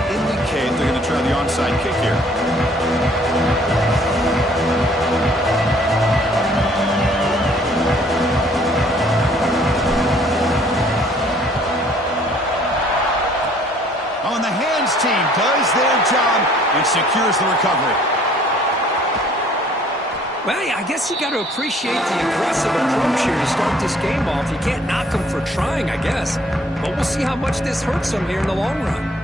would indicate they're going to try the onside kick here. Oh, and the hands team does their job and secures the recovery. Well, I guess you got to appreciate the aggressive approach here to start this game off. You can't knock them for trying, I guess. But we'll see how much this hurts them here in the long run.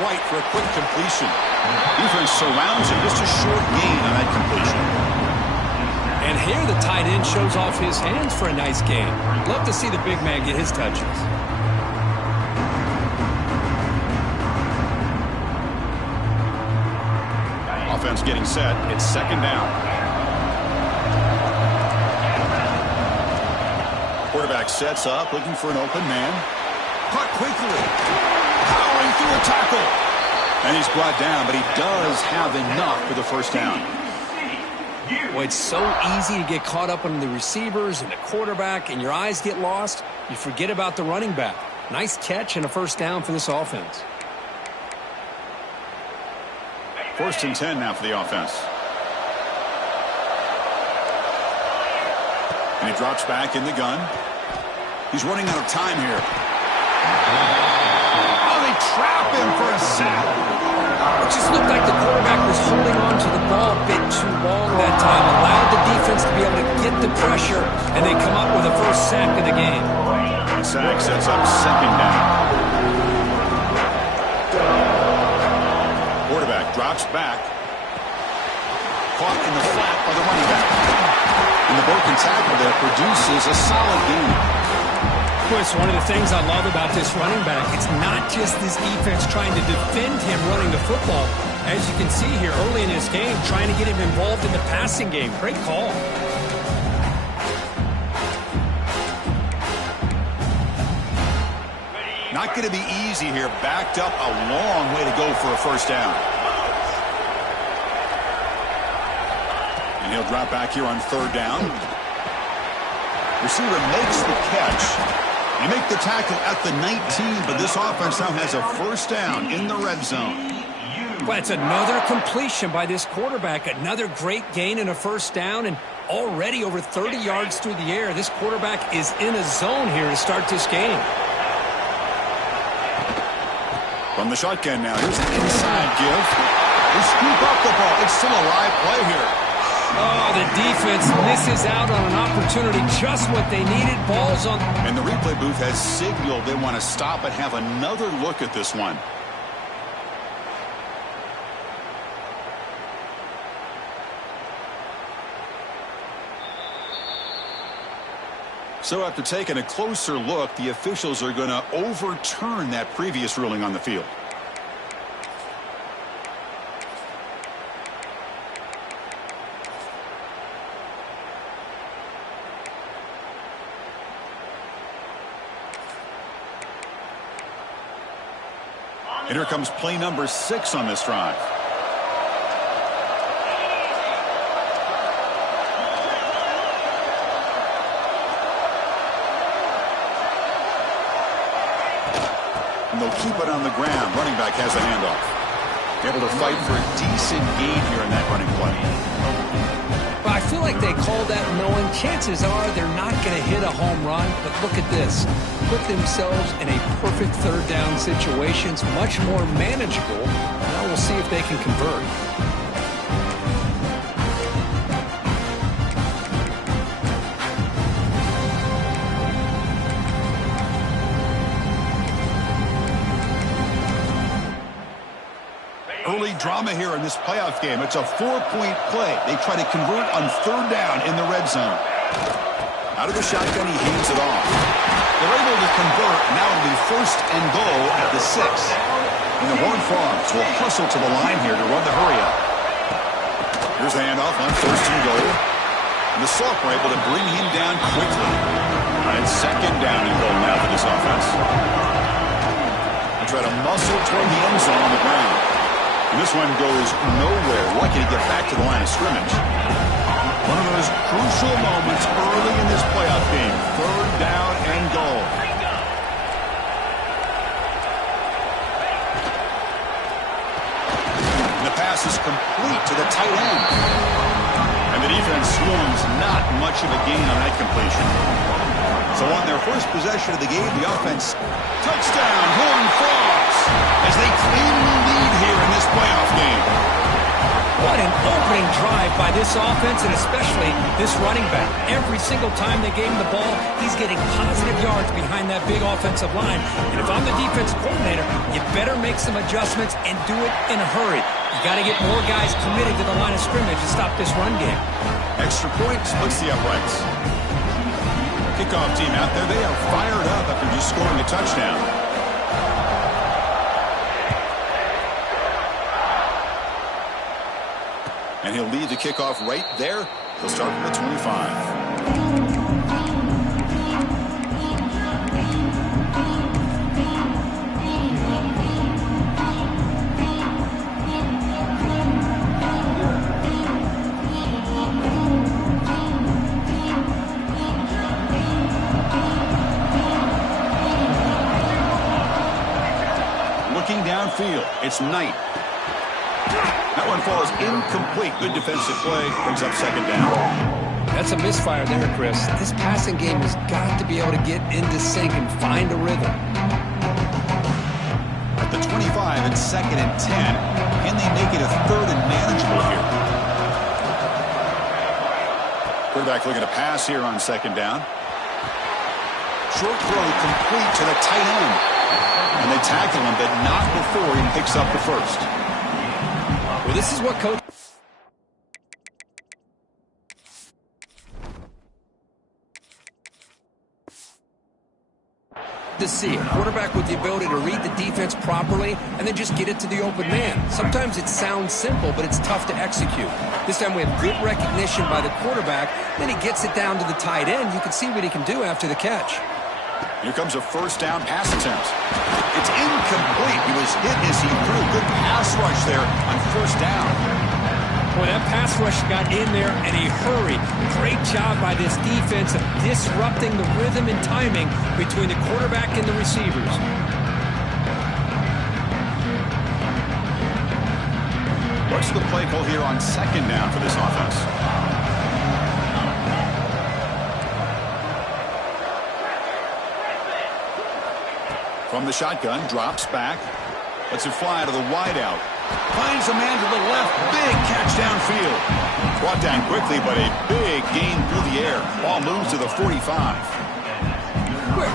Right for a quick completion. Defense surrounds him. Just a short gain on that completion. And here the tight end shows off his hands for a nice gain. Love to see the big man get his touches. Offense getting set. It's second down. Quarterback sets up, looking for an open man. Caught quickly. Powering through a tackle. And he's brought down, but he does have enough for the first down. Well, it's so easy to get caught up on the receivers and the quarterback, and your eyes get lost. You forget about the running back. Nice catch and a first down for this offense. 1st and 10 now for the offense. And he drops back in the gun. He's running out of time here. Trap him for a sack. It just looked like the quarterback was holding on to the ball a bit too long that time. Allowed the defense to be able to get the pressure, and they come up with a first sack of the game. The sack sets up second down. Quarterback drops back. Caught in the flat by the running back. And the broken tackle there produces a solid gain. It's one of the things I love about this running back. It's not just this defense trying to defend him running the football. As you can see here early in this game, trying to get him involved in the passing game. Great call. Not going to be easy here. Backed up a long way to go for a first down. And he'll drop back here on 3rd down. Receiver makes the catch. They make the tackle at the 19, but this offense now has a first down in the red zone. Well, it's another completion by this quarterback. Another great gain and a first down, and already over 30 yards through the air. This quarterback is in a zone here to start this game. From the shotgun now, here's an inside give. They scoop up the ball. It's still a live play here. Oh, the defense misses out on an opportunity, just what they needed. Balls on. And the replay booth has signaled they want to stop and have another look at this one. So after taking a closer look, the officials are going to overturn that previous ruling on the field. And here comes play number 6 on this drive. And they'll keep it on the ground. Running back has the handoff. Able to fight for a decent gain here in that running play. Well, I feel like they call that knowing chances are they're not going to hit a home run. But look at this. Put themselves in a perfect 3rd down situation. It's much more manageable. Now we'll see if they can convert. Early drama here in this playoff game. It's a 4-point play. They try to convert on 3rd down in the red zone. Out of the shotgun, he hands it off. They're able to convert. Now it'll be 1st and goal at the 6. And the Horned Frogs will hustle to the line here to run the hurry up. Here's the handoff on 1st and goal. And the Sauk were able to bring him down quickly. And 2nd down and goal now for this offense. They try to muscle toward the end zone on the ground. And this one goes nowhere. Lucky to get back to the line of scrimmage. One of those crucial moments early in this playoff game. 3rd down and goal. And the pass is complete to the tight end. And the defense swings not much of a gain on that completion. So on their first possession of the game, the offense, touchdown, Horned Frogs, as they claim the lead here in this playoff game. What an opening drive by this offense, and especially this running back. Every single time they gave him the ball, he's getting positive yards behind that big offensive line. And if I'm the defensive coordinator, you better make some adjustments and do it in a hurry. You got to get more guys committed to the line of scrimmage to stop this run game. Extra point splits the uprights. Kickoff team out there, they are fired up after just scoring a touchdown. And he'll lead the kickoff right there. He'll start from the 25. Looking downfield, it's Knight. That one falls incomplete. Good defensive play. Brings up 2nd down. That's a misfire there, Chris. This passing game has got to be able to get into sync and find a rhythm. At the 25, it's 2nd and 10. Can they make it a 3rd and manageable here? Quarterback looking to pass here on 2nd down. Short throw complete to the tight end. And they tackle him, but not before he picks up the first. Well, this is what coach to see. A quarterback with the ability to read the defense properly and then just get it to the open man. Sometimes it sounds simple, but it's tough to execute. This time we have good recognition by the quarterback. Then he gets it down to the tight end. You can see what he can do after the catch. Here comes a 1st down pass attempt. It's incomplete. He was hit as he threw. Good pass rush there on 1st down. Well, that pass rush got in there in a hurry. Great job by this defense of disrupting the rhythm and timing between the quarterback and the receivers. What's the play call here on 2nd down for this offense? From the shotgun, drops back. Lets it fly to the wideout. Finds a man to the left. Big catch downfield. Brought down quickly, but a big gain through the air. Ball moves to the 45.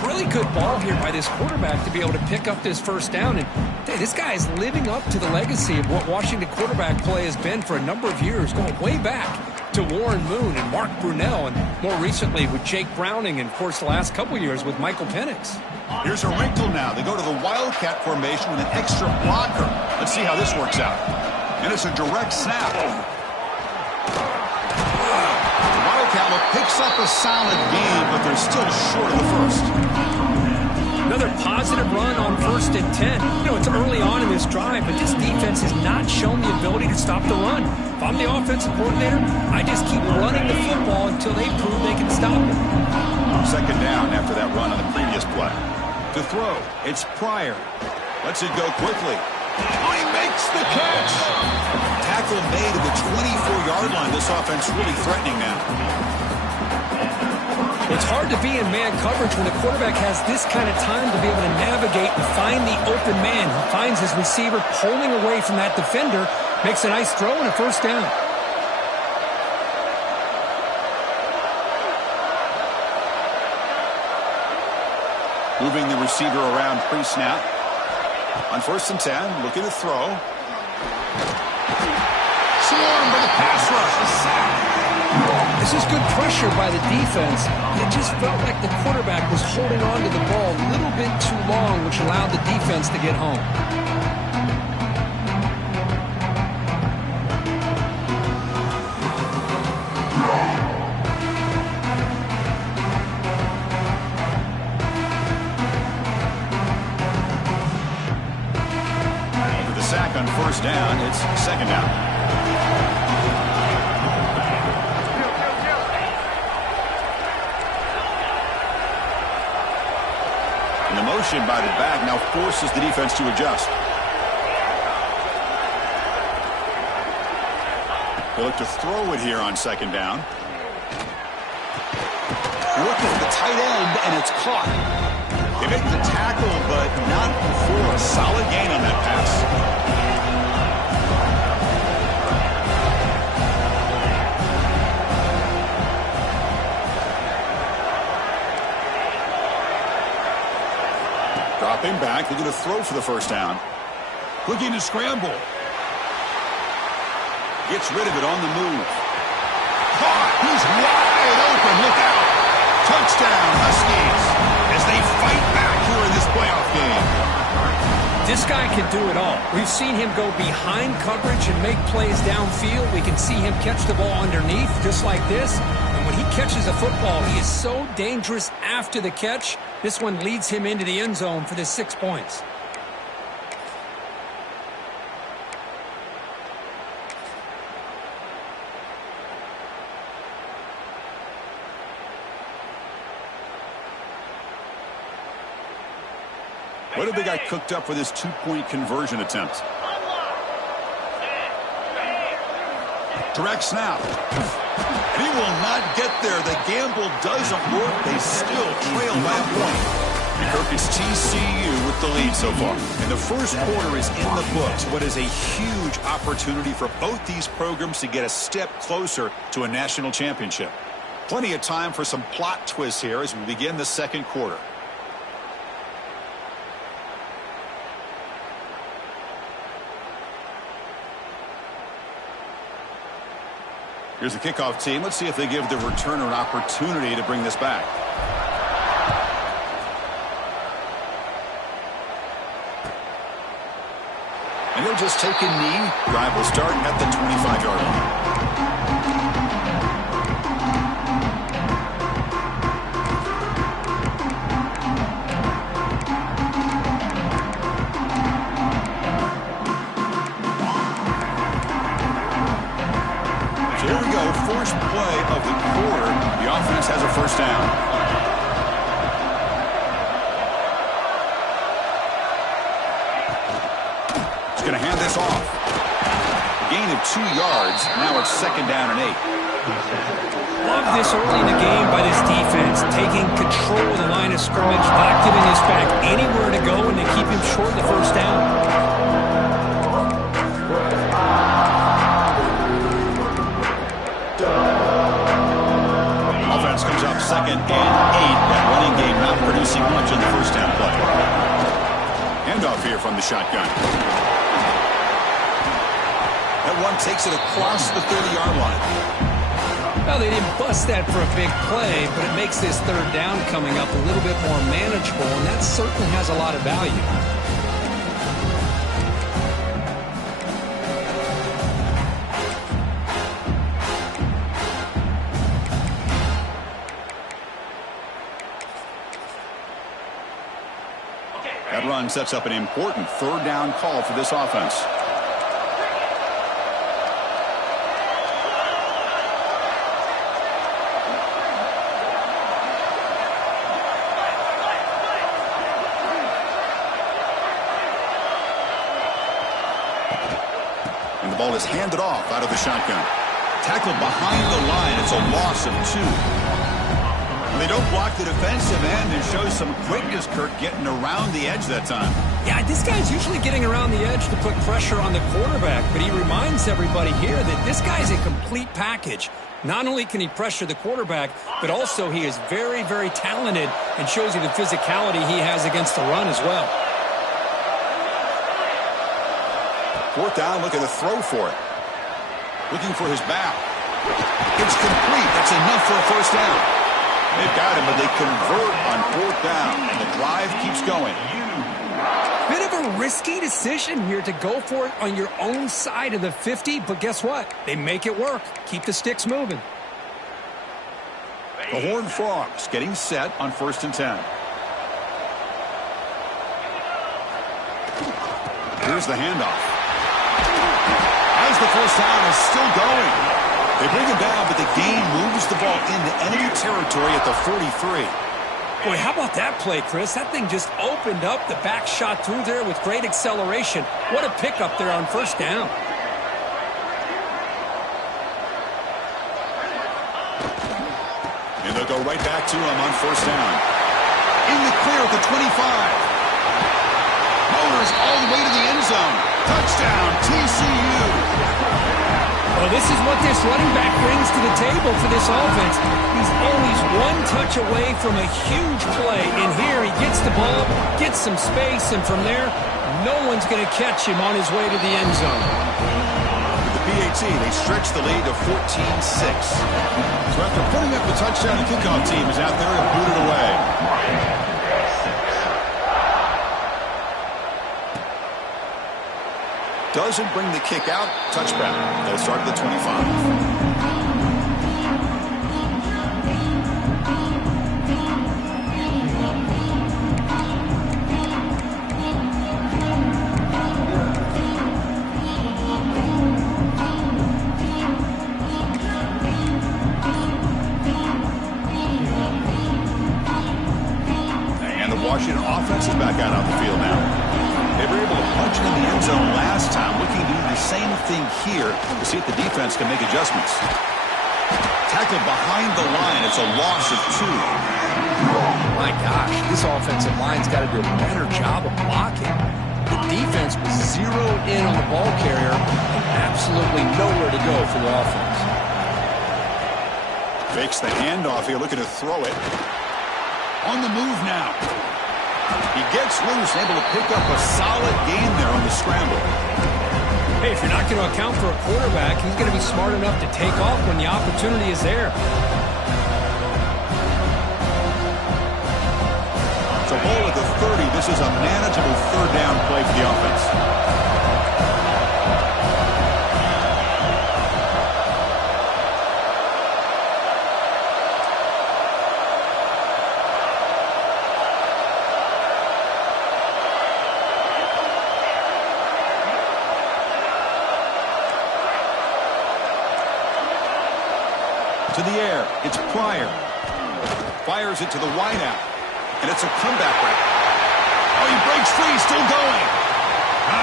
Really good ball here by this quarterback to be able to pick up this 1st down. And hey, this guy is living up to the legacy of what Washington quarterback play has been for a number of years, going way back to Warren Moon and Mark Brunell, and more recently with Jake Browning, and of course the last couple years with Michael Penix. Here's a wrinkle now. They go to the Wildcat formation with an extra blocker. Let's see how this works out. And it's a direct snap. The Wildcat picks up a solid gain, but they're still short of the first. Another positive run on 1st and 10. You know, it's early on in this drive, but this defense has not shown the ability to stop the run. If I'm the offensive coordinator, I just keep running the football until they prove they can stop it. 2nd down after that run on the previous play. To throw, it's Pryor. Lets it go quickly. Oh, he makes the catch. Tackle made at the 24-yard line. This offense really threatening now. It's hard to be in man coverage when the quarterback has this kind of time to be able to navigate and find the open man. He finds his receiver pulling away from that defender, makes a nice throw and a 1st down. Moving the receiver around pre-snap. On 1st and 10, looking to throw. Swarmed by the pass rush. A sack. This is good pressure by the defense. It just felt like the quarterback was holding on to the ball a little bit too long, which allowed the defense to get home. first down. It's second down. And the motion by the back now forces the defense to adjust. They look to throw it here on second down. Look at the tight end, and it's caught. They make the tackle, but not before a solid gain on that pass. Dropping back, looking to throw for the first down. Looking to scramble. Gets rid of it on the move. Caught! He's wide open. Look out! Touchdown, Huskies, as they fight back here in this playoff game. This guy can do it all. We've seen him go behind coverage and make plays downfield. We can see him catch the ball underneath, just like this. And when he catches a football, he is so dangerous after the catch. This one leads him into the end zone for the 6 points. What have they got cooked up for this two-point conversion attempt? Direct snap. And he will not get there. The gamble doesn't work. They still trail by a point. And Kirk, it's TCU with the lead so far. And the first quarter is in the books. What is a huge opportunity for both these programs to get a step closer to a national championship. Plenty of time for some plot twists here as we begin the second quarter. Here's the kickoff team. Let's see if they give the returner an opportunity to bring this back. And he'll just take a knee. Drive will start at the 25-yard line. First play of the quarter. The offense has a first down. He's going to hand this off. A gain of 2 yards. Now it's second down and 8. Love this early in the game by this defense, taking control of the line of scrimmage, not giving this back anywhere to go, and to keep him short of the first down. Comes up second and 8. That running game not producing much on the first down play. Handoff here from the shotgun. That one takes it across the 30-yard line. Well, they didn't bust that for a big play, but it makes this third down coming up a little bit more manageable, and that certainly has a lot of value. That run sets up an important third down call for this offense. And the ball is handed off out of the shotgun. Tackled behind the line. It's a loss of 2. They don't block the defensive end and show some quickness, Kirk, getting around the edge that time. Yeah, this guy's usually getting around the edge to put pressure on the quarterback, but he reminds everybody here that this guy's a complete package. Not only can he pressure the quarterback, but also he is very, very talented and shows you the physicality he has against the run as well. Fourth down, looking to throw for it. Looking for his back. It's complete. That's enough for a first down. They've got him, but they convert on fourth down, and the drive keeps going. Bit of a risky decision here to go for it on your own side of the 50, but guess what? They make it work. Keep the sticks moving. The Horned Frogs getting set on 1st and 10. Here's the handoff. There's the first down. It's still going. They bring him down, but the gain moves the ball into enemy territory at the 43. Boy, how about that play, Chris? That thing just opened up. The back shot through there with great acceleration. What a pickup there on first down. And they'll go right back to him on first down. In the clear at the 25. Motors all the way to the end zone. Touchdown, TCU. Well, this is what this running back brings to the table for this offense. He's always one touch away from a huge play. And here he gets the ball, gets some space, and from there, no one's going to catch him on his way to the end zone. With the PAT, they stretch the lead to 14-6. So after putting up the touchdown, the kickoff team is out there and booted away. Doesn't bring the kick out. Touchback. They'll start at the 25. And the Washington offense is back out on the field now. They were able to punch it in the end zone last time, looking to do the same thing here to see if the defense can make adjustments. Tackled behind the line. It's a loss of 2. My gosh, this offensive line's got to do a better job of blocking. The defense was zeroed in on the ball carrier and absolutely nowhere to go for the offense. Fakes the handoff here, looking to throw it. On the move now. He gets loose, able to pick up a solid gain there on the scramble. Hey, if you're not going to account for a quarterback, he's going to be smart enough to take off when the opportunity is there. So ball at the 30. This is a manageable third down play for the offense. To the air, it's Pryor. Fires it to the wideout, and it's a comeback route. Oh, he breaks free, still going.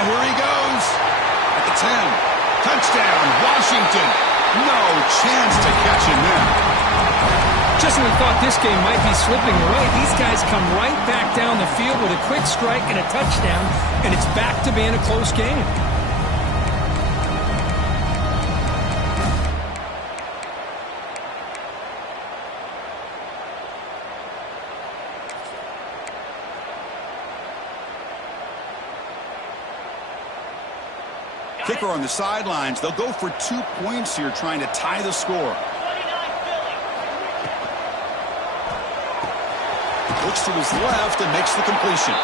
Here he goes. At the 10. Touchdown, Washington. No chance to catch him there. Just when we thought this game might be slipping away, these guys come right back down the field with a quick strike and a touchdown, and it's back to being a close game. Kicker on the sidelines. They'll go for 2 points here, trying to tie the score. Looks to his left and makes the completion.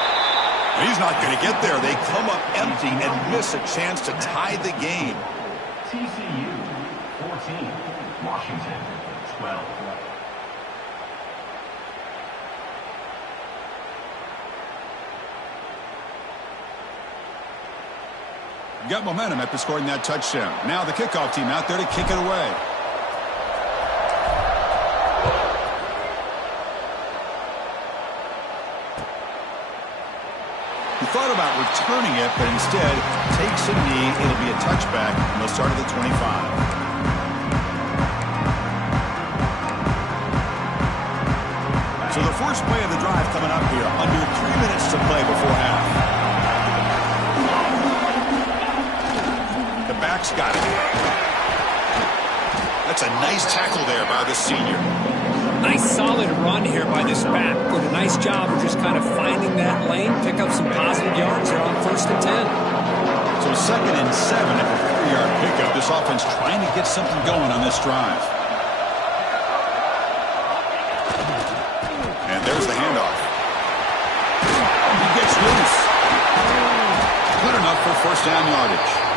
He's not going to get there. They come up empty and miss a chance to tie the game. TCU 14, Washington 12. Got momentum after scoring that touchdown. Now the kickoff team out there to kick it away. He thought about returning it, but instead takes a knee. It'll be a touchback, and they'll start at the 25. So the first play of the drive coming up here. Under 3 minutes to play before half. Back's got it. That's a nice tackle there by the senior. Nice solid run here by this back. Did a nice job of just kind of finding that lane, pick up some positive yards there on 1st and 10. So 2nd and 7 at the 3-yard pickup. This offense trying to get something going on this drive. And there's the handoff. He gets loose. Good enough for first down yardage.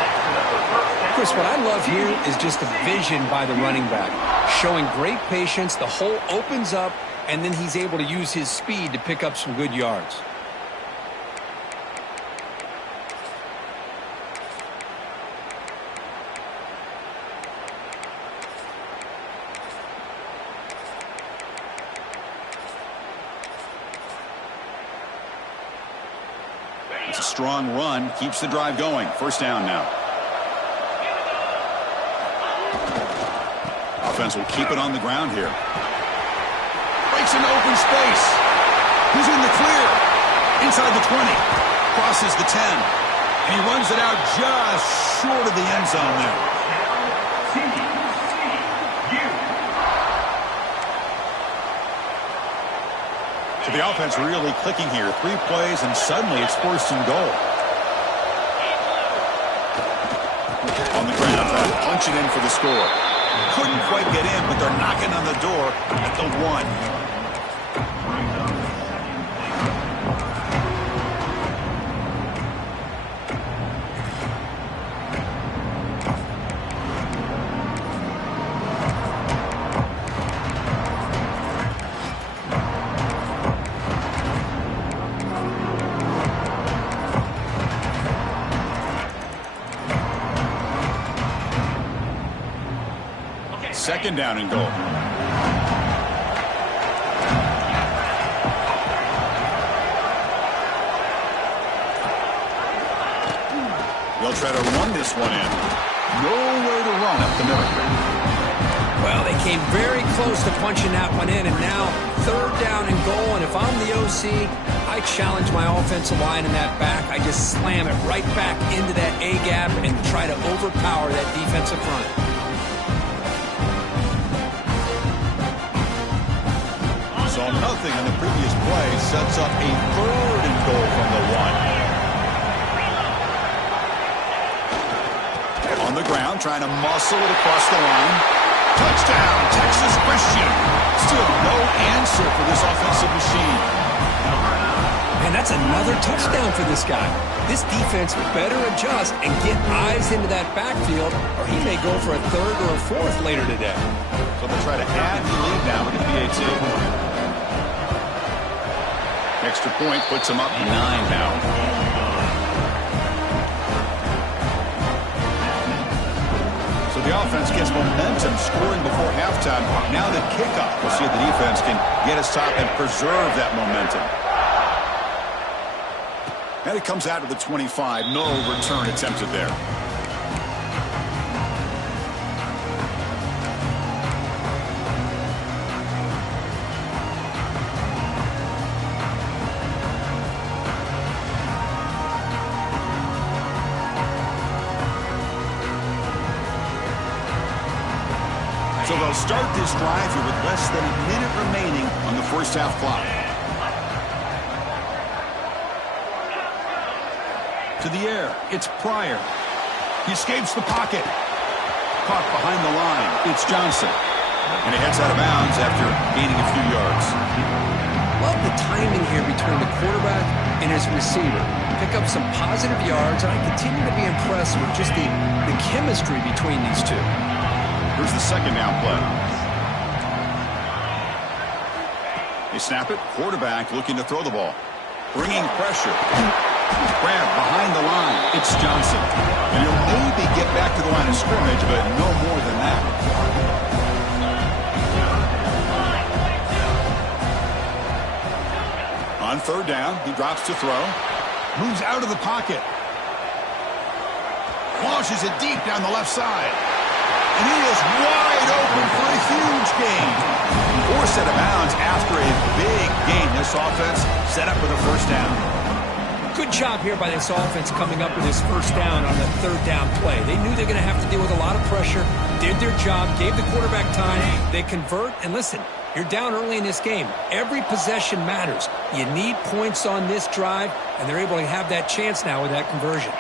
Chris, what I love here is just the vision by the running back. Showing great patience, the hole opens up, and then he's able to use his speed to pick up some good yards. Strong run keeps the drive going. First down now. Offense will keep it on the ground here. Breaks into open space. Who's in the clear? Inside the 20. Crosses the 10. And he runs it out just short of the end zone there. So the offense really clicking here. 3 plays, and suddenly it's first and goal. On the ground, trying to punch it in for the score. Couldn't quite get in, but they're knocking on the door at the 1. Second down and goal. They'll try to run this one in. Nowhere to run up the middle. Well, they came very close to punching that one in, and now third down and goal. And if I'm the OC, I challenge my offensive line in that back. I just slam it right back into that A-gap and try to overpower that defensive front. So nothing on the previous play sets up a third and goal from the 1. On the ground, trying to muscle it across the line. Touchdown, Texas Christian. Still no answer for this offensive machine. And that's another touchdown for this guy. This defense better adjust and get eyes into that backfield, or he may go for a third or a fourth later today. So they'll try to add the lead now with the PAT. Extra point puts them up 9 now. So the offense gets momentum, scoring before halftime. Now the kickoff. We'll see if the defense can get us top and preserve that momentum. And it comes out to the 25. No return attempted there. So they'll start this drive here with less than a minute remaining on the first half clock. To the air, it's Pryor. He escapes the pocket. Caught behind the line, it's Johnson. And he heads out of bounds after gaining a few yards. Love the timing here between the quarterback and his receiver. Pick up some positive yards, and I continue to be impressed with just the chemistry between these two. Here's the second down play. They snap it. Quarterback looking to throw the ball. Bringing pressure. Grab behind the line. It's Johnson. And he'll maybe get back to the line of scrimmage, but no more than that. On third down, he drops to throw. Moves out of the pocket. Launches it deep down the left side. And he is wide open for a huge gain. Forced out of bounds after a big gain. This offense set up with a first down. Good job here by this offense coming up with this first down on the third down play. They knew they were going to have to deal with a lot of pressure, did their job, gave the quarterback time. They convert, and listen, you're down early in this game. Every possession matters. You need points on this drive, and they're able to have that chance now with that conversion.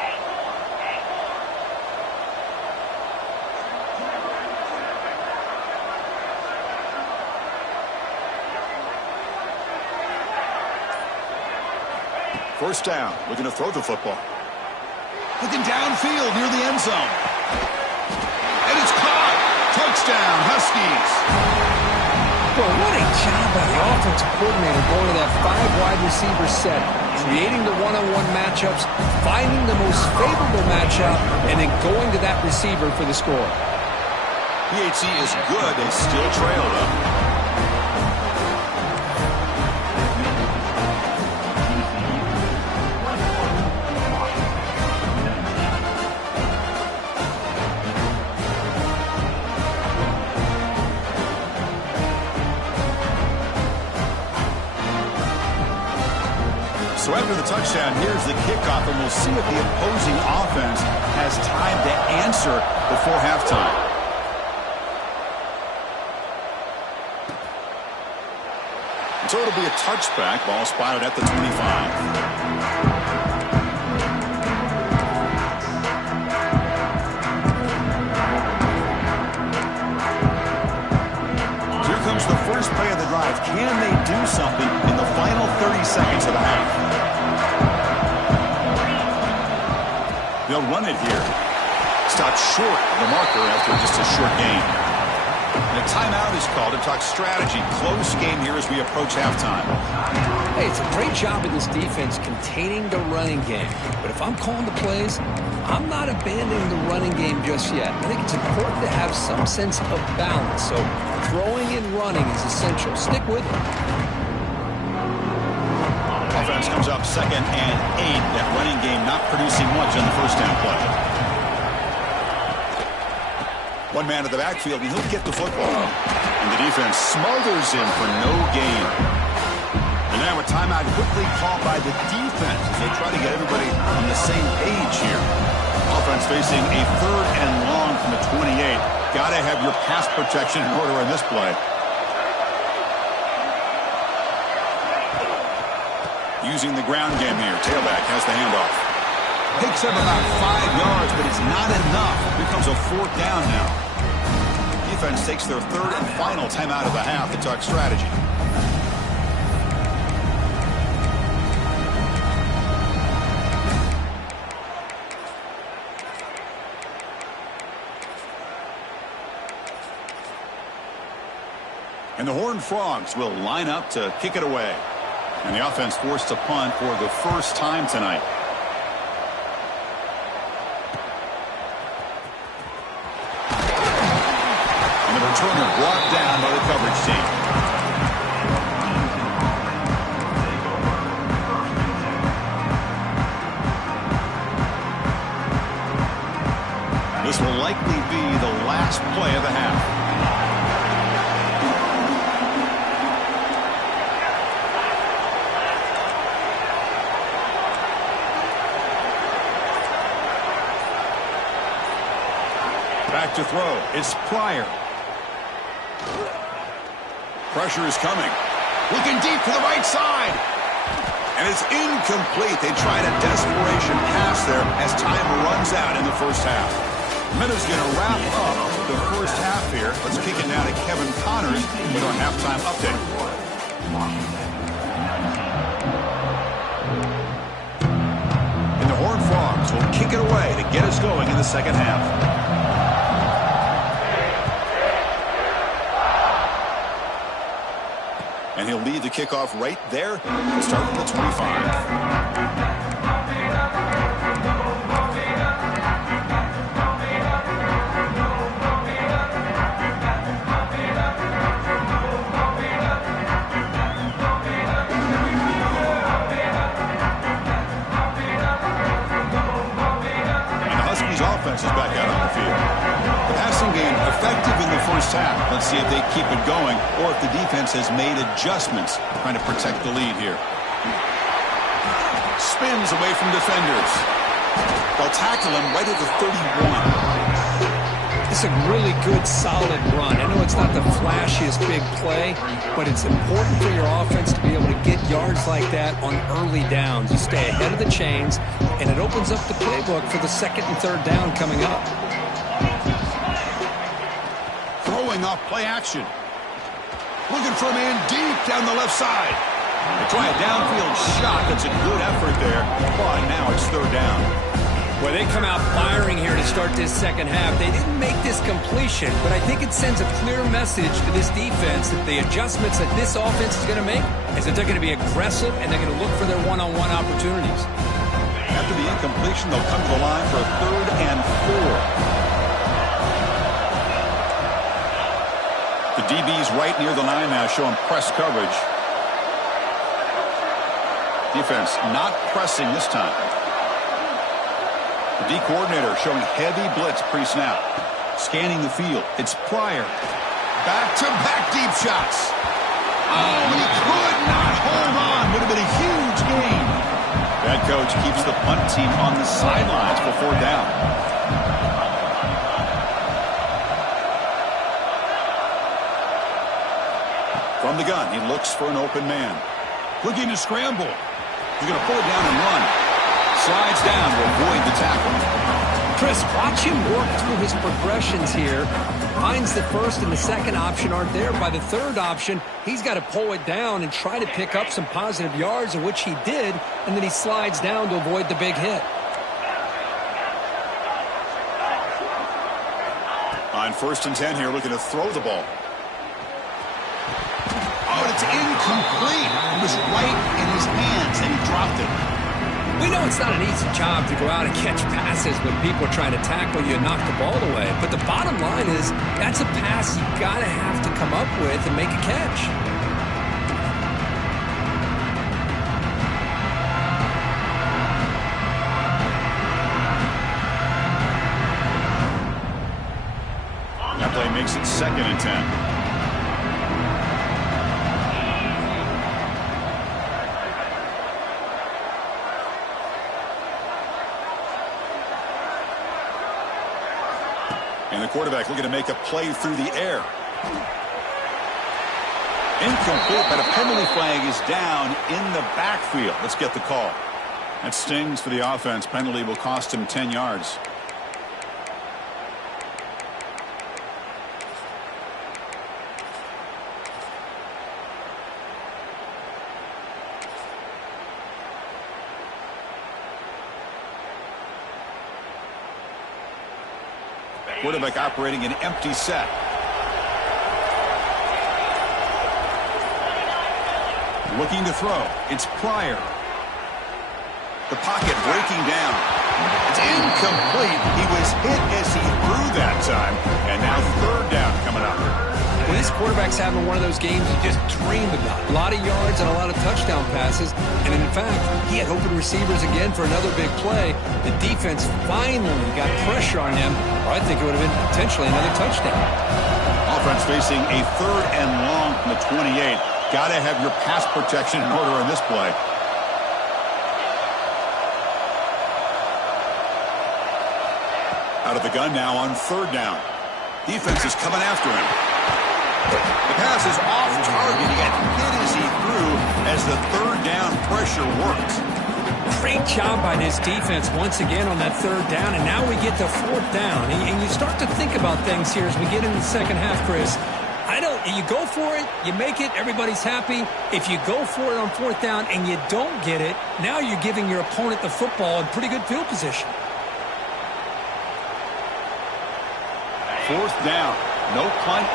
First down, looking to throw the football. Looking downfield near the end zone. And it's caught. Touchdown, Huskies. Well, what a job by the offensive coordinator going to that 5-wide receiver set, creating the one-on-one matchups, finding the most favorable matchup, and then going to that receiver for the score. PAT is good. They still trail, though. After the touchdown, here's the kickoff, and we'll see if the opposing offense has time to answer before halftime. So it'll be a touchback. Ball spotted at the 25. The first play of the drive. Can they do something in the final 30 seconds of the half? They'll run it here. Stopped short of the marker after just a short gain. And a timeout is called to talk strategy. Close game here as we approach halftime. Hey, it's a great job of this defense containing the running game. But if I'm calling the plays, I'm not abandoning the running game just yet. I think it's important to have some sense of balance. So throwing and running is essential. Stick with it. Offense comes up 2nd and 8. That running game not producing much on the first down play. One man at the backfield, and he'll get the football. And the defense smothers him for no gain. And now a timeout quickly called by the defense as they try to get everybody on the same page here. Offense facing a 3rd and long from the 28. Got to have your pass protection in order in this play. Using the ground game here. Tailback has the handoff. Picks up about 5 yards, but it's not enough. Here comes a 4th down now. Defense takes their 3rd and final timeout of the half to talk strategy. And the Horned Frogs will line up to kick it away. And the offense forced to punt for the first time tonight. And the returner brought down by the coverage team. This will likely be the last play of the half. Back to throw. It's Pryor. Pressure is coming. Looking deep to the right side. And it's incomplete. They tried a desperation pass there as time runs out in the first half. Minute's going to wrap up the first half here. Let's kick it now to Kevin Connors with our halftime update. And the Horned Frogs will kick it away to get us going in the second half. And he'll lead the kickoff right there. He'll start from the 25. And the Huskies offense is back out on the field. The passing game effective in the first half. Let's see if they keep it going or if the defense has made adjustments trying to protect the lead here. Spins away from defenders. They'll tackle him right at the 31. It's a really good, solid run. I know it's not the flashiest big play, but it's important for your offense to be able to get yards like that on early downs. You stay ahead of the chains, and it opens up the playbook for the 2nd and 3rd down coming up. Throwing off play action. Looking for a man deep down the left side. They try a downfield shot. That's a good effort there. But now it's 3rd down. Well, they come out firing here to start this second half. They didn't make this completion, but I think it sends a clear message to this defense that the adjustments that this offense is going to make is that they're going to be aggressive and they're going to look for their one-on-one opportunities. After the incompletion, they'll come to the line for a 3rd and 4. The DB's right near the line now, showing press coverage. Defense not pressing this time. The D coordinator showing heavy blitz pre-snap. Scanning the field. It's Pryor. Back-to-back deep shots. Oh, and he could not hold on. Would have been a huge gain. coach keeps the punt team on the sidelines for 4th down. From the gun, he looks for an open man. Looking to scramble. He's going to pull it down and run. Slides down to avoid the tackle. Chris, watch him work through his progressions here. Finds the first and the second option aren't there. By the third option, he's got to pull it down and try to pick up some positive yards, of which he did, and then he slides down to avoid the big hit. On 1st and 10 here, looking to throw the ball. Oh, it's incomplete. It was right in his hands, and he dropped it. We know it's not an easy job to go out and catch passes when people are trying to tackle you and knock the ball away. But the bottom line is that's a pass you got to have to come up with and make a catch. That play makes it 2nd and 10. And the quarterback looking to make a play through the air. Incomplete, but a penalty flag is down in the backfield. Let's get the call. That stings for the offense. Penalty will cost him 10 yards. Quarterback operating an empty set. Looking to throw. It's Pryor. The pocket breaking down. It's incomplete. He was hit as he threw that time. And now 3rd down coming up. Well, this quarterback's having one of those games you just dream about. A lot of yards and a lot of touchdown passes. And in fact, he had open receivers again for another big play. The defense finally got pressure on him, or I think it would have been potentially another touchdown. Offense facing a 3rd and long from the 28. Got to have your pass protection in order on this play. Out of the gun now on 3rd down. Defense is coming after him. The pass is off target. He got hit as he threw as the 3rd down pressure worked. Great job by this defense once again on that 3rd down, and now we get to 4th down. And you start to think about things here as we get into the second half, Chris. You go for it, you make it, everybody's happy. If you go for it on 4th down and you don't get it, now you're giving your opponent the football in pretty good field position. 4th down. No punt.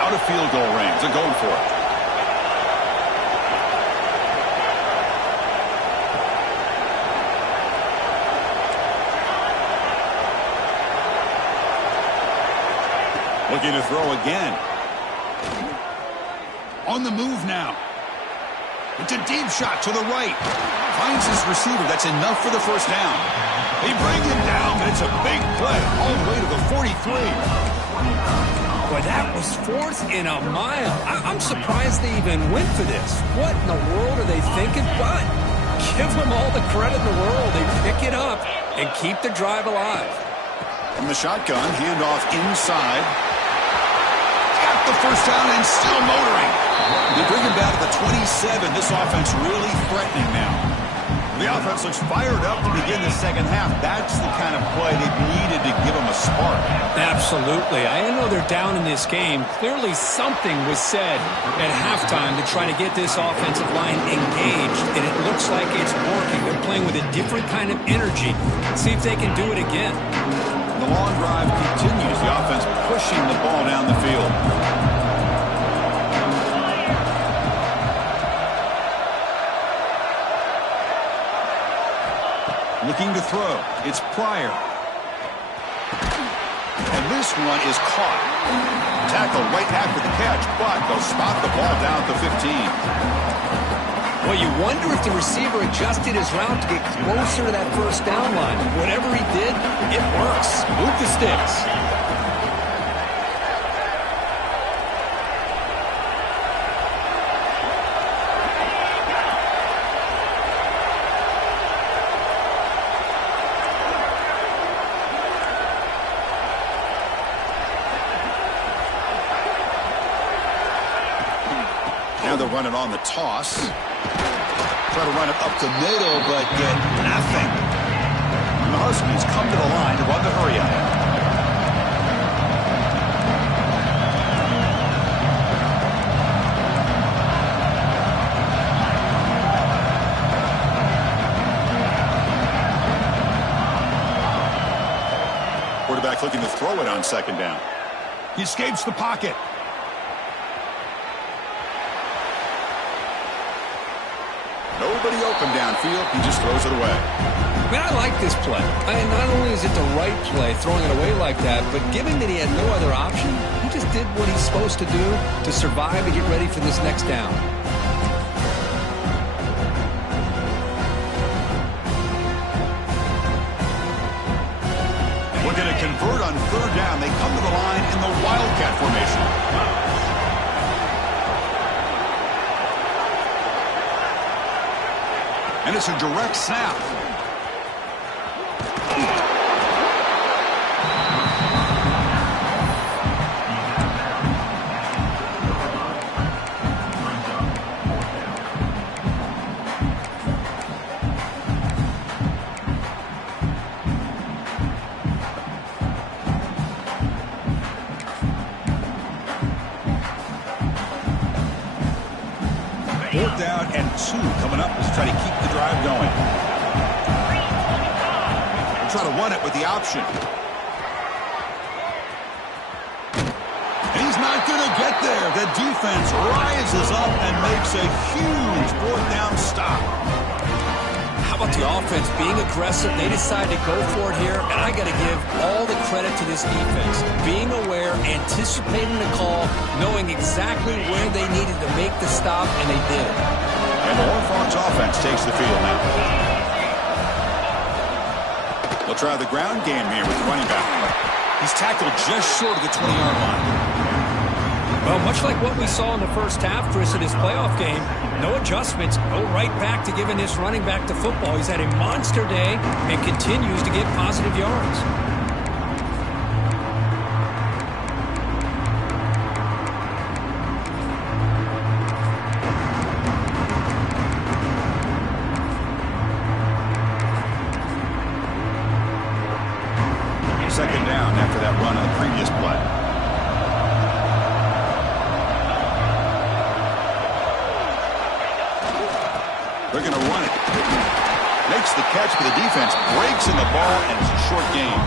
Out of field goal range. They're going for it. Looking to throw again. On the move now. It's a deep shot to the right. Finds his receiver. That's enough for the 1st down. They bring him down, and it's a big play all the way to the 43. Boy, that was 4th and a mile. I'm surprised they even went for this. What in the world are they thinking? But give them all the credit in the world. They pick it up and keep the drive alive. From the shotgun, handoff inside. Got the 1st down and still motoring. They bring him down to the 27. This offense really threatening now. The offense looks fired up to begin the second half. That's the kind of play they needed to give them a spark. Absolutely. I know they're down in this game. Clearly something was said at halftime to try to get this offensive line engaged, and it looks like it's working. They're playing with a different kind of energy. See if they can do it again. The long drive continues. The offense pushing the ball down the field. Looking to throw. It's Pryor. And this one is caught. Tackle right after the catch, but they'll spot the ball down at the 15. Well, you wonder if the receiver adjusted his route to get closer to that 1st down line. Whatever he did, it works. Move the sticks. they'll run it on the toss. Try to run it up the middle, but get nothing. And the Huskies come to the line to run the hurry up. Quarterback looking to throw it on second down. He escapes the pocket. Nobody open downfield. He just throws it away. Man, I like this play. Not only is it the right play, throwing it away like that, but given that he had no other option, he just did what he's supposed to do to survive and get ready for this next down. Looking to convert on third down. They come to the line in the Wildcat formation. And it's a direct snap. Fourth down and 2 coming up to try to keep the drive going. We'll try to run it with the option. And he's not going to get there. The defense rises up and makes a huge fourth down stop. How about the offense being aggressive? They decide to go for it here, and I got to give all the credit to this defense. Being aware, anticipating the call, knowing exactly where they needed to make the stop, and they did. And the Horned Frogs offense takes the field now. They'll try the ground game here with the running back. He's tackled just short of the 20-yard line. Well, much like what we saw in the first half, Chris, in his playoff game, no adjustments, go right back to giving this running back the football. He's had a monster day and continues to get positive yards. Second down after that run on the previous play. They're going to run it. Makes the catch, but the defense breaks in the ball, and it's a short game.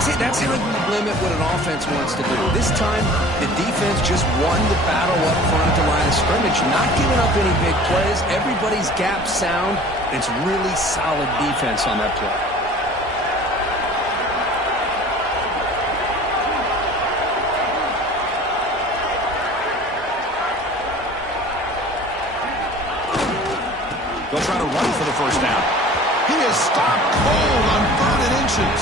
See, that's how you limit what an offense wants to do. This time, the defense just won the battle up front at the line of scrimmage, not giving up any big plays. Everybody's gap sound. It's really solid defense on that play. They'll try to run for the first down. He is stopped cold on 3rd and inches.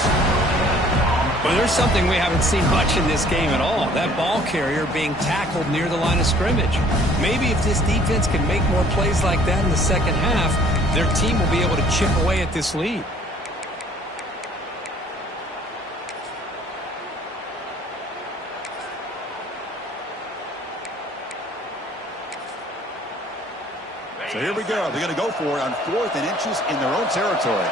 Well, there's something we haven't seen much in this game at all. That ball carrier being tackled near the line of scrimmage. Maybe if this defense can make more plays like that in the second half, their team will be able to chip away at this lead. So here we go. They're going to go for it on 4th and inches in their own territory.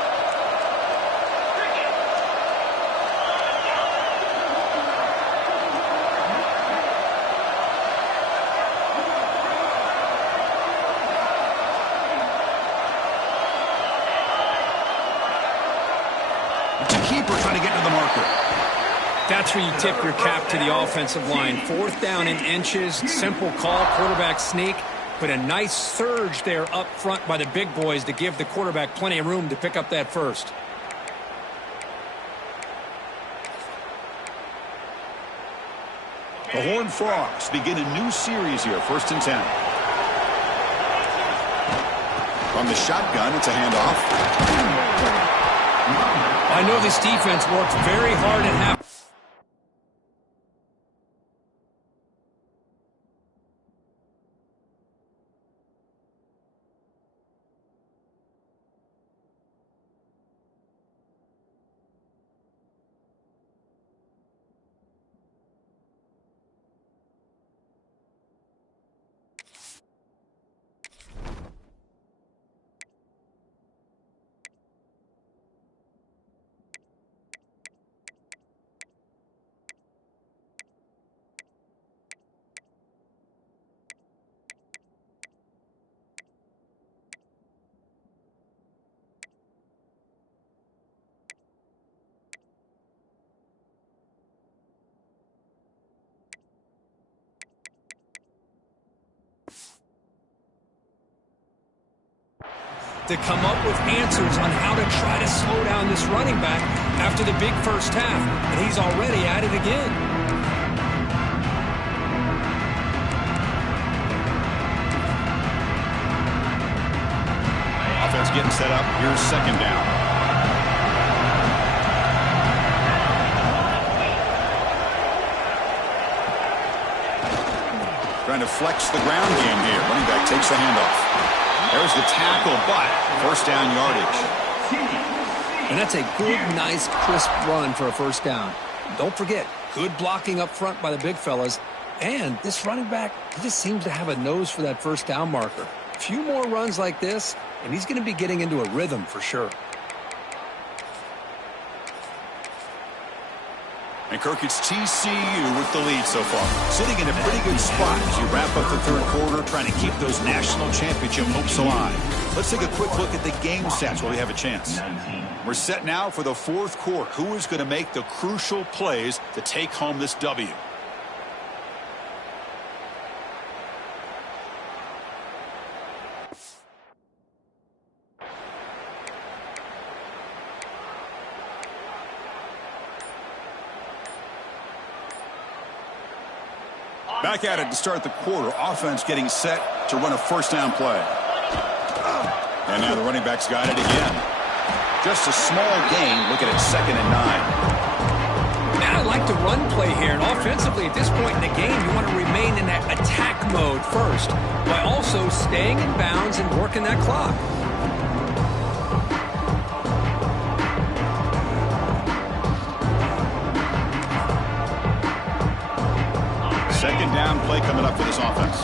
It's a keeper trying to get to the marker. That's where you tip your cap to the offensive line. 4th down in inches, simple call, quarterback sneak. But a nice surge there up front by the big boys to give the quarterback plenty of room to pick up that first. The Horned Frogs begin a new series here, 1st and 10. From the shotgun, it's a handoff. I know this defense worked very hard at half. to come up with answers on how to try to slow down this running back after the big first half, and he's already at it again. Offense getting set up. Here's second down. Trying to flex the ground game here. Running back takes the handoff. There's the tackle, but first down yardage. And that's a good, nice, crisp run for a first down. Don't forget, good blocking up front by the big fellas. And this running back, he just seems to have a nose for that first down marker. A few more runs like this, and he's going to be getting into a rhythm for sure. And Kirk, it's TCU with the lead so far. Sitting in a pretty good spot as you wrap up the third quarter, trying to keep those national championship hopes alive. Let's take a quick look at the game stats while we have a chance. We're set now for the fourth quarter. Who is going to make the crucial plays to take home this W? Back at it to start the quarter. Offense getting set to run a first down play. And now the running back's got it again. Just a small gain. Look at it, 2nd and 9. Man, I like the run play here. And offensively, at this point in the game, you want to remain in that attack mode first, while also staying in bounds and working that clock. Second down play coming up for this offense.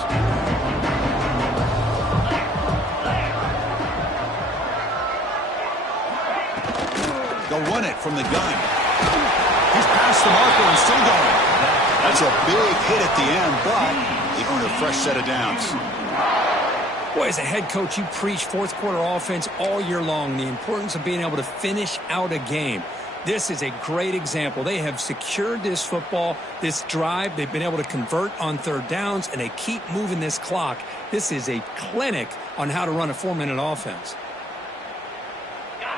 They'll run it from the gun. He's past the marker and still going. That's a big hit at the end, but they earn a fresh set of downs. Boy, as a head coach, you preach fourth quarter offense all year long, the importance of being able to finish out a game. This is a great example. They have secured this football, this drive. They've been able to convert on third downs, and they keep moving this clock. This is a clinic on how to run a 4-minute offense.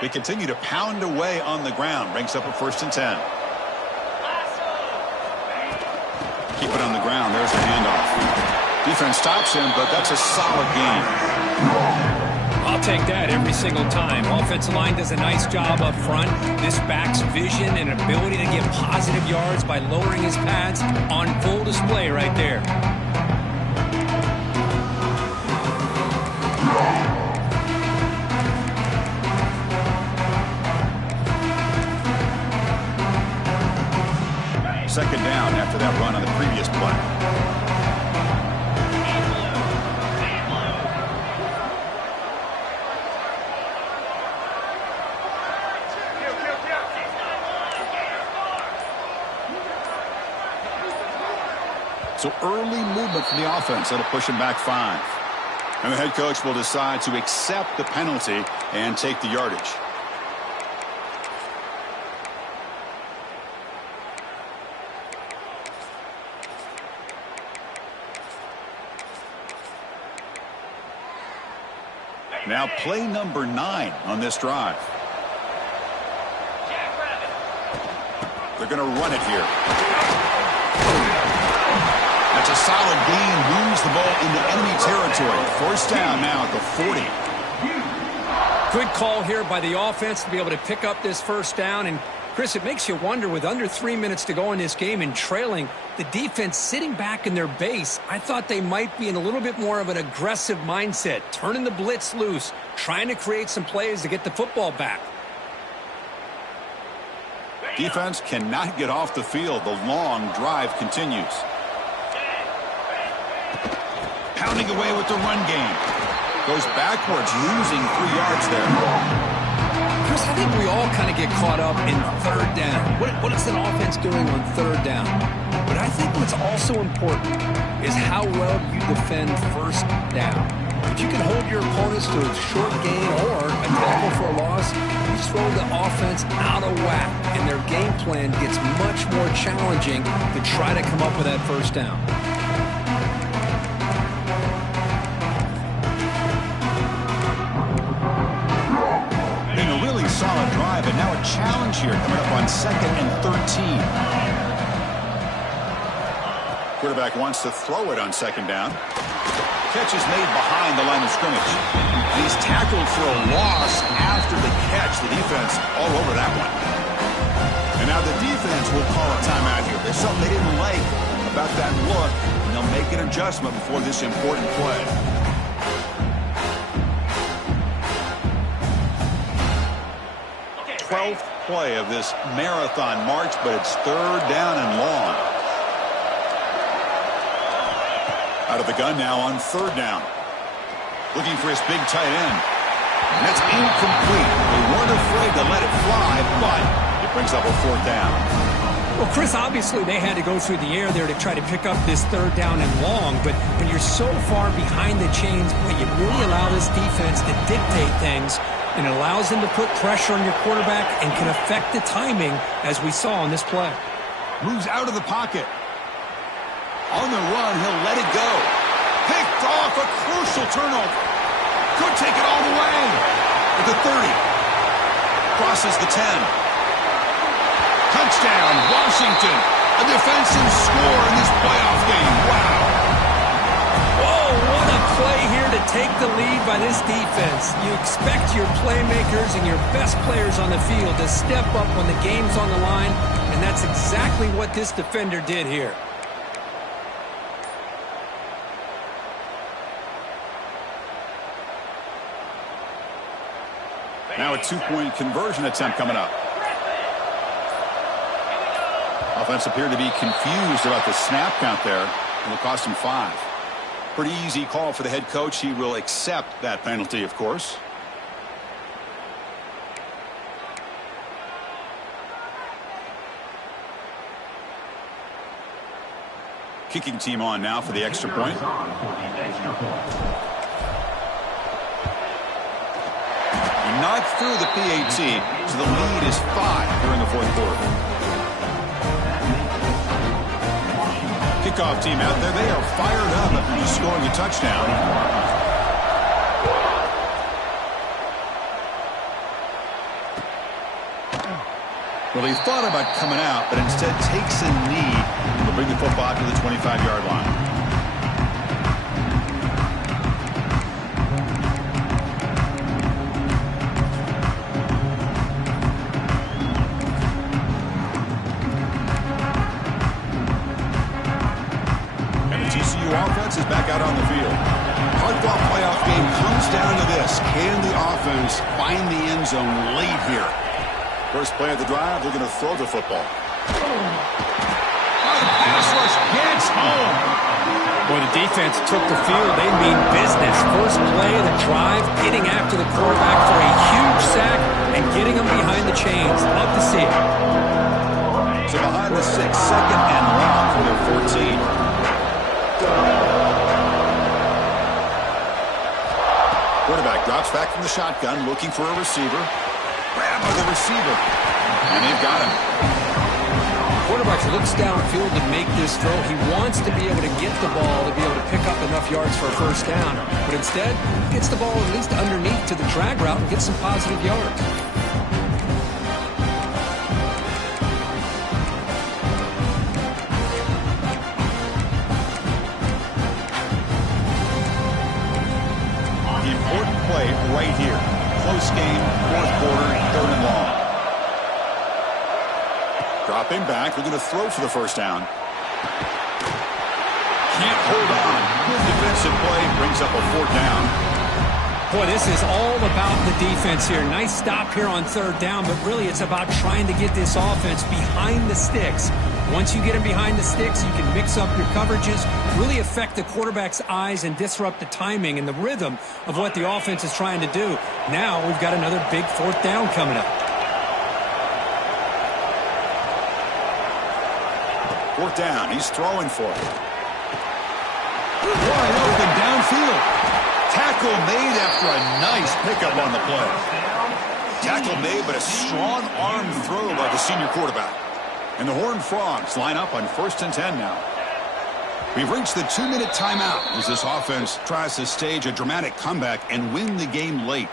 They continue to pound away on the ground. Brings up a 1st and 10. Keep it on the ground. There's the handoff. Defense stops him, but that's a solid gain. I'll take that every single time. Offensive line does a nice job up front. This back's vision and ability to get positive yards by lowering his pads on full display right there. Second down after that run on the previous play. So early movement from the offense. That'll push him back 5. And the head coach will decide to accept the penalty and take the yardage. Now play number 9 on this drive. They're going to run it here. That's a solid gain. Moves the ball into enemy territory. First down now at the 40. Good call here by the offense to be able to pick up this first down. And, Chris, it makes you wonder, with under 3 minutes to go in this game and trailing, the defense sitting back in their base, I thought they might be in a little bit more of an aggressive mindset, turning the blitz loose, trying to create some plays to get the football back. Defense cannot get off the field. The long drive continues. Pounding away with the run game. Goes backwards, losing 3 yards there. Chris, I think we all kind of get caught up in third down. What is an offense doing on third down? But I think what's also important is how well you defend first down. If you can hold your opponents to a short gain or a tackle for a loss, you throw the offense out of whack, and their game plan gets much more challenging to try to come up with that first down. And now a challenge here coming up on 2nd and 13. Quarterback wants to throw it on 2nd down. Catch is made behind the line of scrimmage. And he's tackled for a loss after the catch. The defense all over that one. And now the defense will call a timeout here. There's something they didn't like about that look, and they'll make an adjustment before this important play. Okay. 12th play of this marathon march, but it's 3rd down and long. Out of the gun now on 3rd down. Looking for his big tight end. And that's incomplete. They weren't afraid to let it fly, but it brings up a 4th down. Well, Chris, obviously they had to go through the air there to try to pick up this 3rd down and long, but when you're so far behind the chains, boy, you really allow this defense to dictate things, and it allows them to put pressure on your quarterback and can affect the timing, as we saw on this play. Moves out of the pocket. On the run, he'll let it go. Picked off, a crucial turnover. Could take it all the way. At the 30. Crosses the 10. Touchdown, Washington. A defensive score in this playoff game. Wow. Whoa, what a play here to take the lead by this defense. You expect your playmakers and your best players on the field to step up when the game's on the line, and that's exactly what this defender did here. Now a 2-point conversion attempt coming up. Offense appeared to be confused about the snap count there. It'll cost him 5. Pretty easy call for the head coach. He will accept that penalty, of course. Kicking team on now for the extra point. Not through the PAT, so the lead is 5 during the 4th quarter. Kickoff team out there. They are fired up after just scoring a touchdown. Well, he thought about coming out, but instead takes a knee to bring the football to the 25-yard line. Offense is back out on the field. Hard-fought playoff game comes down to this. Can the offense find the end zone late here? First play of the drive, they're going to throw the football. Oh, the pass rush gets home. Boy, the defense took the field. They mean business. First play of the drive, getting after the quarterback for a huge sack and getting him behind the chains. Love to see it. So behind the 6, 2nd and long from their 14. Quarterback drops back from the shotgun, looking for a receiver. Grab by the receiver. And they've got him. Quarterback looks downfield to make this throw. He wants to be able to get the ball to be able to pick up enough yards for a first down. But instead, gets the ball at least underneath to the drag route and gets some positive yards. Right here. Close game, 4th quarter, 3rd and long. Dropping back, they're going to throw for the first down. Can't hold on. Good defensive play, brings up a 4th down. Boy, this is all about the defense here. Nice stop here on 3rd down, but really it's about trying to get this offense behind the sticks. Once you get him behind the sticks, you can mix up your coverages, really affect the quarterback's eyes and disrupt the timing and the rhythm of what the offense is trying to do. Now we've got another big 4th down coming up. 4th down, he's throwing for it. Wide open downfield. Tackle made after a nice pickup on the play. Tackle made, but a strong arm throw by the senior quarterback. And the Horned Frogs line up on 1st and 10 now. We've reached the 2-minute timeout as this offense tries to stage a dramatic comeback and win the game late.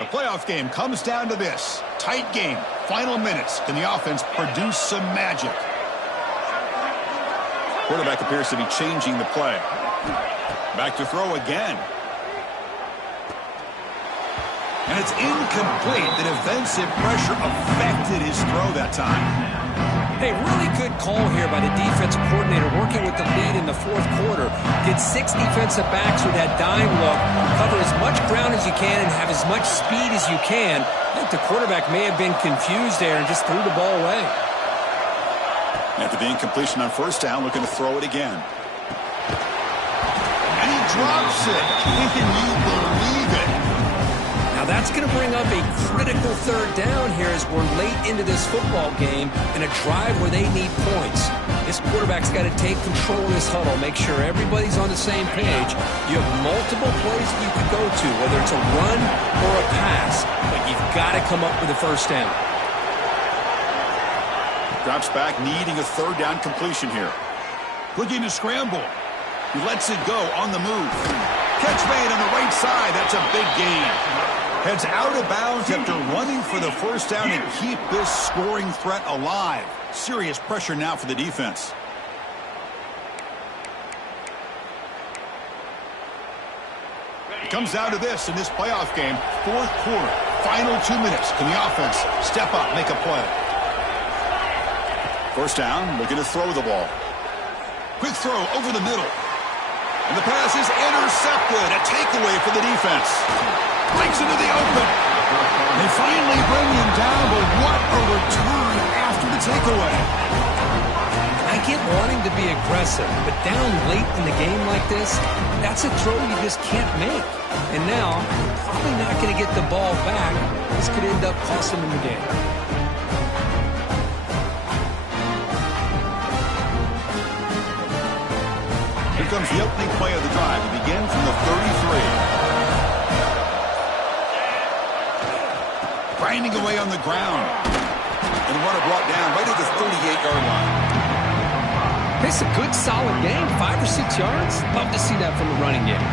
The playoff game comes down to this. Tight game. Final minutes. Can the offense produce some magic? Quarterback appears to be changing the play. Back to throw again. And it's incomplete. The defensive pressure affected his throw that time. Hey, really good call here by the defensive coordinator working with the lead in the fourth quarter. Get 6 defensive backs with that dime look. Cover as much ground as you can and have as much speed as you can. I think the quarterback may have been confused there and just threw the ball away. After the incompletion on first down, looking to throw it again. And he drops it. Can you believe it? Now that's going to bring up a critical third down here as we're late into this football game in a drive where they need points. This quarterback's got to take control of this huddle, make sure everybody's on the same page. You have multiple plays that you could go to, whether it's a run or a pass, but you've got to come up with a first down. Drops back, needing a third down completion here. Looking to scramble. He lets it go on the move. Catch made on the right side. That's a big gain. Heads out of bounds after running for the first down and keep this scoring threat alive. Serious pressure now for the defense. Comes down to this in this playoff game. Fourth quarter, final 2 minutes. Can the offense step up, make a play? First down, looking to throw the ball. Quick throw over the middle. And the pass is intercepted. A takeaway for the defense. Breaks into the open. They finally bring him down, but what a return after the takeaway. I get wanting to be aggressive, but down late in the game like this, that's a throw you just can't make. And now, probably not going to get the ball back. This could end up costing him the game. Here comes the opening play of the drive. It begins from the 33. Grinding away on the ground. And the runner brought down right at the 38-yard line. It's a good, solid game. 5 or 6 yards. Love to see that from the running game.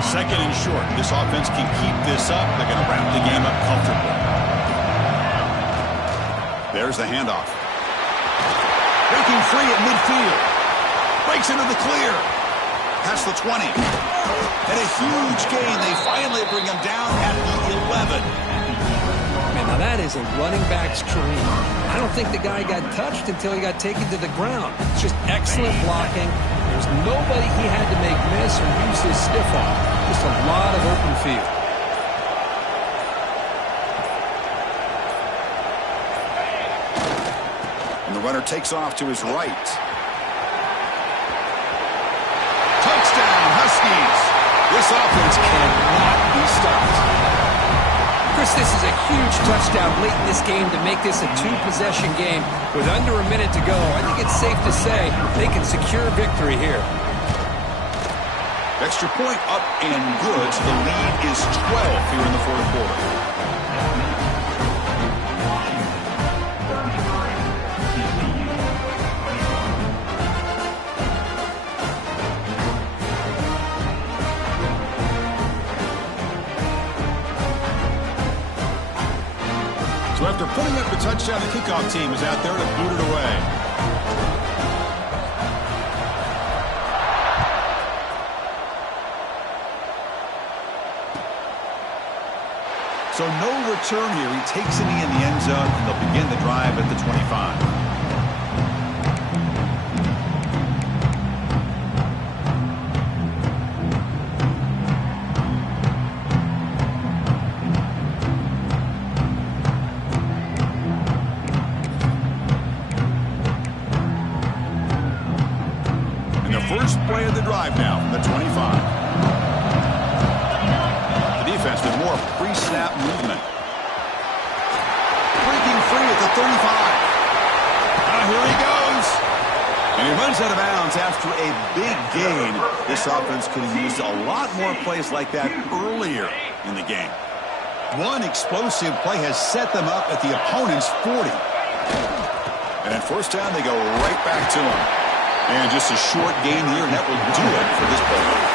Second and short. This offense can keep this up. They're going to wrap the game up comfortably. There's the handoff. Breaking free at midfield. Breaks into the clear. Past the 20. And a huge gain. They finally bring him down at the 11. Man, now that is a running back's dream. I don't think the guy got touched until he got taken to the ground. It's just excellent blocking. There's nobody he had to make miss or use his stiff arm. Just a lot of open field. And the runner takes off to his right. Touchdown, Huskies. This offense cannot be stopped. Chris, this is a huge touchdown late in this game to make this a 2-possession game with under a minute to go. I think it's safe to say they can secure victory here. Extra point up and good, so the lead is 12 here in the fourth quarter. So after putting up the touchdown, the kickoff team is out there to boot it away. So no return here. He takes a knee in the end zone, and they'll begin the drive at the 25. First play of the drive now from the 25. The defense with more pre-snap movement. Breaking free at the 35. Here he goes. And he runs out of bounds after a big gain. This offense could have used a lot more plays like that earlier in the game. One explosive play has set them up at the opponent's 40. And at first down, they go right back to him. And just a short gain here, and that will do it for this ball.